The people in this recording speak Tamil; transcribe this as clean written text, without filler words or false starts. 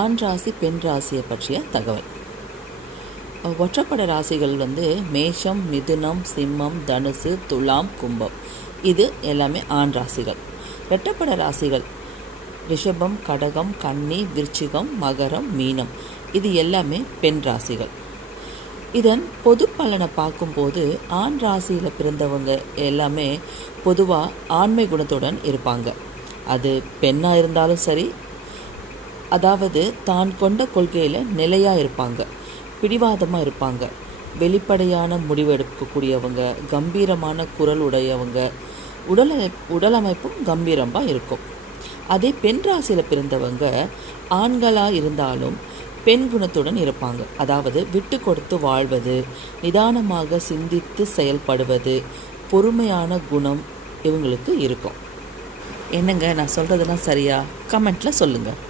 ஆண் ராசி பெண் ராசியை பற்றிய தகவல். ஒற்றைப்படை ராசிகள் மேஷம், மிதுனம், சிம்மம், தனுசு, துலாம், கும்பம். இது எல்லாமே ஆண் ராசிகள். இரட்டைப்படை ராசிகள் ரிஷபம், கடகம், கன்னி, விருச்சிகம், மகரம், மீனம். இது எல்லாமே பெண் ராசிகள். இதன் பொது பலனை பார்க்கும்போது ஆண் ராசியில் பிறந்தவங்க எல்லாமே பொதுவாக ஆண்மை குணத்துடன் இருப்பாங்க. அது பெண்ணாக இருந்தாலும் சரி, அதாவது தான் கொண்ட கொள்கையில் நிலையாக இருப்பாங்க, பிடிவாதமாக இருப்பாங்க, வெளிப்படையான முடிவெடுக்கக்கூடியவங்க, கம்பீரமான குரல் உடையவங்க, உடலமைப்பும் கம்பீரமாக இருக்கும். அதே பெண் ராசியில் பிறந்தவங்க ஆண்களாக இருந்தாலும் பெண் குணத்துடன் இருப்பாங்க. அதாவது விட்டு கொடுத்து வாழ்வது, நிதானமாக சிந்தித்து செயல்படுவது, பொறுமையான குணம் இவங்களுக்கு இருக்கும். என்னங்க, நான் சொல்கிறதெல்லாம் சரியா? கமெண்ட்டில் சொல்லுங்கள்.